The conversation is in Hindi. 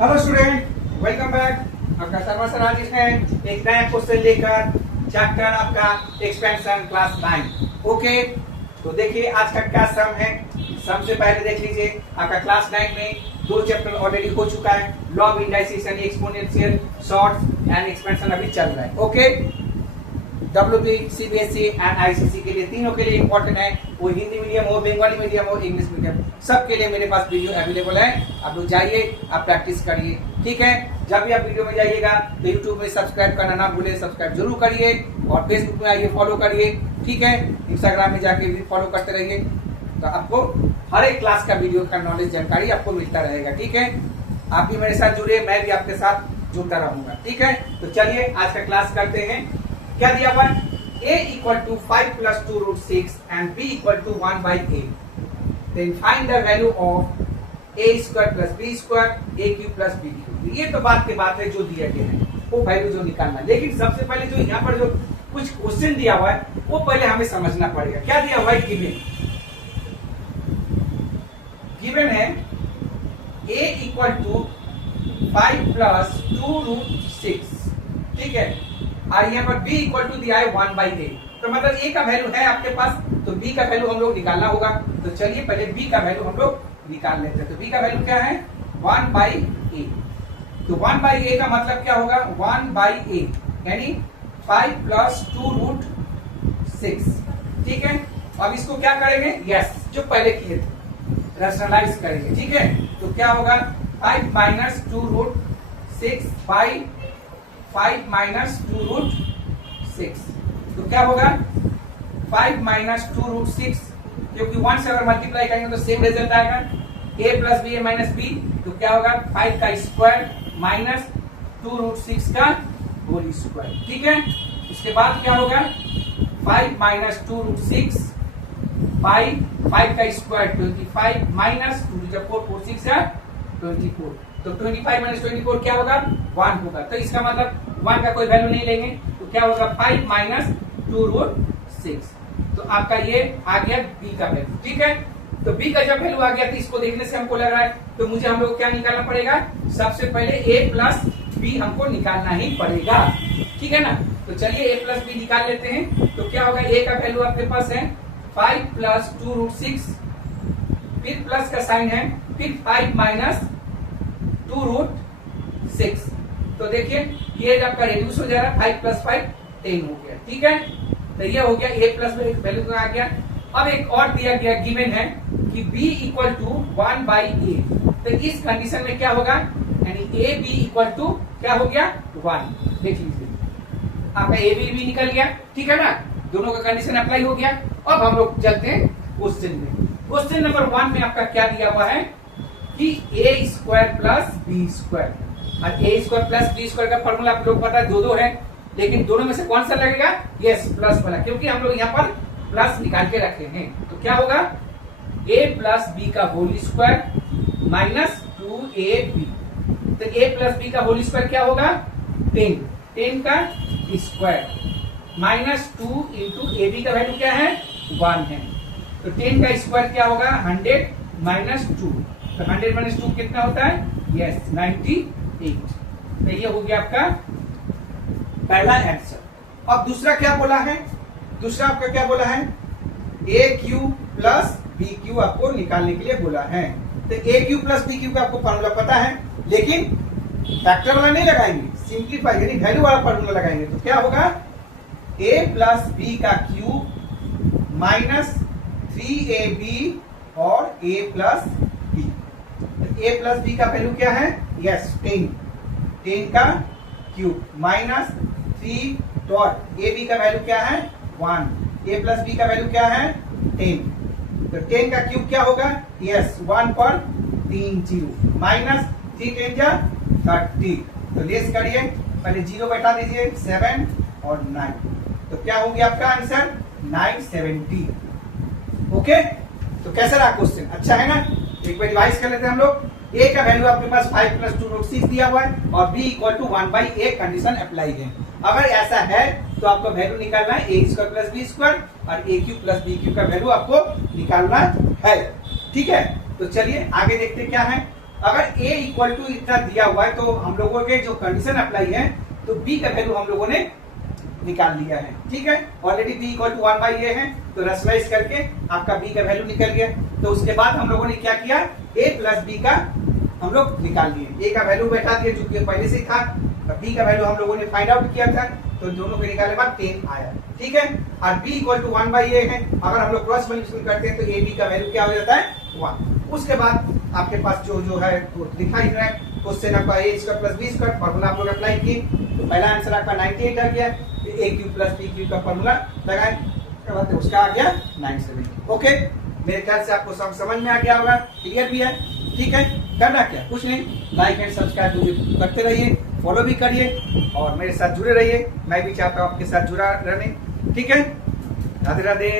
Hello student, welcome back. आपका सर्वर सर आज इसमें एक नया क्वेश्चन लेकर चैप्टर आपका एक्सपेंशन क्लास 9। ओके, तो देखिए आज का क्या सम है। सम से पहले देख लीजिए आपका क्लास 9 में दो चैप्टर ऑलरेडी हो चुका है। लॉ ऑफ इंडाइसिस यानी एक्सपोनेंशियल, शॉर्ट्स एंड एक्सपेंशन अभी चल रहा है। Okay, WB, CBSE and ICC के लिए तीनों के लिए इंपॉर्टेंट है। वो हिंदी मीडियम हो, बंगाली मीडियम हो, इंग्लिश मीडियम, सबके लिए मेरे पास वीडियो अवेलेबल है। आप लोग जाइए, आप प्रैक्टिस करिए, ठीक है। जब भी आप वीडियो में जाइएगा तो यूट्यूब में सब्सक्राइब करना ना भूले, सब्सक्राइब जरूर करिए और फेसबुक में आइए फॉलो करिए, ठीक है। इंस्टाग्राम में जाके भी फॉलो करते रहिए, तो आपको हर एक क्लास का वीडियो का नॉलेज जानकारी आपको मिलता रहेगा, ठीक है। आप भी मेरे साथ जुड़े, मैं भी आपके साथ जुड़ता रहूंगा, ठीक है। तो चलिए आज का क्लास करते हैं। क्या दिया हुआ है? a equal to 5 plus 2 root 6 and b equal to 1 by a. Then find the value of a square plus b square, a cube plus b cube. ये तो बात की बात है जो दिया गया है, वो वैल्यू जो निकालना। लेकिन सबसे पहले जो यहाँ पर जो कुछ क्वेश्चन दिया हुआ है वो पहले हमें समझना पड़ेगा। क्या दिया हुआ है? गिवन है a equal to 5 plus 2 root 6, ठीक है। और यहाँ पर b इक्वल टू दिया है 1 बाई ए, तो मतलब a का वैल्यू है आपके पास, तो b का वैल्यू हम लोग निकालना होगा। तो चलिए पहले b का वैल्यू हम लोग निकाल लेते हैं। तो b का वैल्यू क्या है? 1 बाई ए। तो 1 बाई ए का मतलब क्या होगा? 1 बाई ए यानी 5 प्लस 2 रूट 6, ठीक है। अब इसको क्या करेंगे? यस, जो पहले किए थे रैशनलाइज करेंगे, ठीक है। तो क्या होगा? 5 minus 2 root 6 by 5 minus 2 root 6, तो क्या होगा? 5 माइनस 2 रूट 6, क्योंकि 1 से अगर मल्टीप्लाई करेंगे तो सेम रिजल्ट आएगा। a plus B, a minus B, तो क्या होगा? 5 का स्क्वायर माइनस 2 रूट 6 का होल स्क्वायर, ठीक है। उसके बाद क्या होगा? 5 माइनस 2 रूट 6 बाई 5 का स्क्वायर 25 माइनस 2 जब 4 6 है 24, तो 25 माइनस 24 क्या होगा? 1 होगा। तो इसका मतलब 1 का कोई वैल्यू नहीं लेंगे, तो क्या होगा? 5 माइनस 2 रूट 6, तो आपका ये आ गया b का वैल्यू, ठीक है। तो b का जब वैल्यू आ गया तो इसको देखने से हमको लग रहा है तो मुझे हम लोग क्या निकालना पड़ेगा? सबसे पहले a प्लस b हमको निकालना ही पड़ेगा, ठीक है ना। तो चलिए a प्लस b निकाल लेते हैं। तो क्या होगा? a का वैल्यू आपके पास है 5 प्लस 2 रूट 6, फिर प्लस का साइन है, फिर 5 माइनस 2 रूट 6, तो देखिए ये आपका रेड्यूस हो जा रहा है। 5 प्लस 5 10 हो गया, ठीक है। तो ये हो गया a प्लस वैल्यू तो आ गया। अब एक और दिया गया गिवन है कि b इक्वल टू 1 बाई ए, तो इस कंडीशन में क्या होगा? यानी a b इक्वल टू क्या हो गया? 1। देख लीजिए आपका a b निकल गया, ठीक है ना। दोनों का कंडीशन अप्लाई हो गया। अब हम लोग चलते हैं क्वेश्चन में। क्वेश्चन नंबर 1 में आपका क्या दिया हुआ है कि a square plus b square, और a square plus b square का फॉर्मूला आप लोग पता है दो है, लेकिन दोनों में से कौन सा लगेगा? यस, प्लस वाला, क्योंकि हम लोग यहाँ पर प्लस निकाल के रखे हैं। तो क्या होगा? a प्लस b का होल स्क्वायर माइनस 2ab, तो a प्लस b का होल स्क्वायर क्या होगा? 10 का स्क्वायर माइनस 2 इंटू ab का वैल्यू क्या है? 1 है, तो 10 का स्क्वायर क्या होगा? 100 माइनस 2, तो 100 माइनस 2 कितना होता है? यस, 98। तो ये हो गया आपका पहला आंसर। अब दूसरा क्या बोला है? दूसरा आपका क्या बोला है? ए क्यू प्लस बी क्यू आपको निकालने के लिए बोला है। तो ए क्यू प्लस बी क्यू का आपको फॉर्मूला पता है, लेकिन फैक्टर वाला नहीं लगाएंगे, सिंप्लीफाई यानी वैल्यू वाला फॉर्मूला लगाएंगे। तो क्या होगा? ए प्लस बी का क्यूब माइनस 3ab और a plus B. a plus B का वैल्यू क्या है? यस, 10 का cube minus 3 dot A B का वैल्यू क्या है? 1। a प्लस बी का वैल्यू क्या है? 10, तो 10 का क्यूब क्या होगा? यस, 1 पर 3 0 माइनस 3 10 जा 30, तो लेस करिए, पहले 0 बैठा दीजिए, 7 और 9, तो क्या हो गया आपका आंसर? 970। ओके, तो कैसा रहा क्वेश्चन? अच्छा है ना। एक बार रिवाइज कर लेते हैं हम लोग। a का वैल्यू आपके पास 5 प्लस 2 रूट 6 दिया हुआ है और b equal to 1 by A condition apply है। अगर ऐसा है तो आपको वैल्यू निकालना है a square plus b square और a Q plus b Q का वैल्यू आपको निकालना है, ठीक है। तो चलिए आगे देखते क्या है। अगर a इक्वल टू इतना दिया हुआ है तो हम लोगों के जो कंडीशन अप्लाई है तो b का वैल्यू हम लोगों ने निकाल लिया है, ठीक है। Already b equal to 1 by a है तो रैशनलाइज करके आपका b का वैल्यू निकल गया। तो उसके बाद हम लोगों ने क्या किया, a प्लस b का हम लोग निकाल लिए, a का वैल्यू बैठा दिया जो कि पहले से ही था, b का वैल्यू हम लोगों ने फाइंड आउट किया था, तो दोनों के निकालने के बाद 10 आया, ठीक है। और b equal to 1 by a है, अगर हम लोग क्रॉस मल्टीप्लिकेशन करते हैं तो a b का वैल्यू क्या हो जाता है 1। उसके बाद आपके पास जो है वो लिखा ही है क्वेश्चन आपका a square plus b square formula आप लोग अप्लाई किए, तो पहला आंसर आपका 98 आ गया, फिर a cube plus b cube का फार्मूला लगाए, उसके बाद उसका आ गया 97। ओके, मेरे ख्याल से आपको सब समझ में आ गया होगा, क्लियर भी है, ठीक है। करना क्या, कुछ नहीं, लाइक एंड सब्सक्राइब करते रहिए, फॉलो भी करिए और मेरे साथ जुड़े रहिए, मैं भी चाहता हूँ आपके साथ जुड़ा रहने, ठीक है। राधे राधे।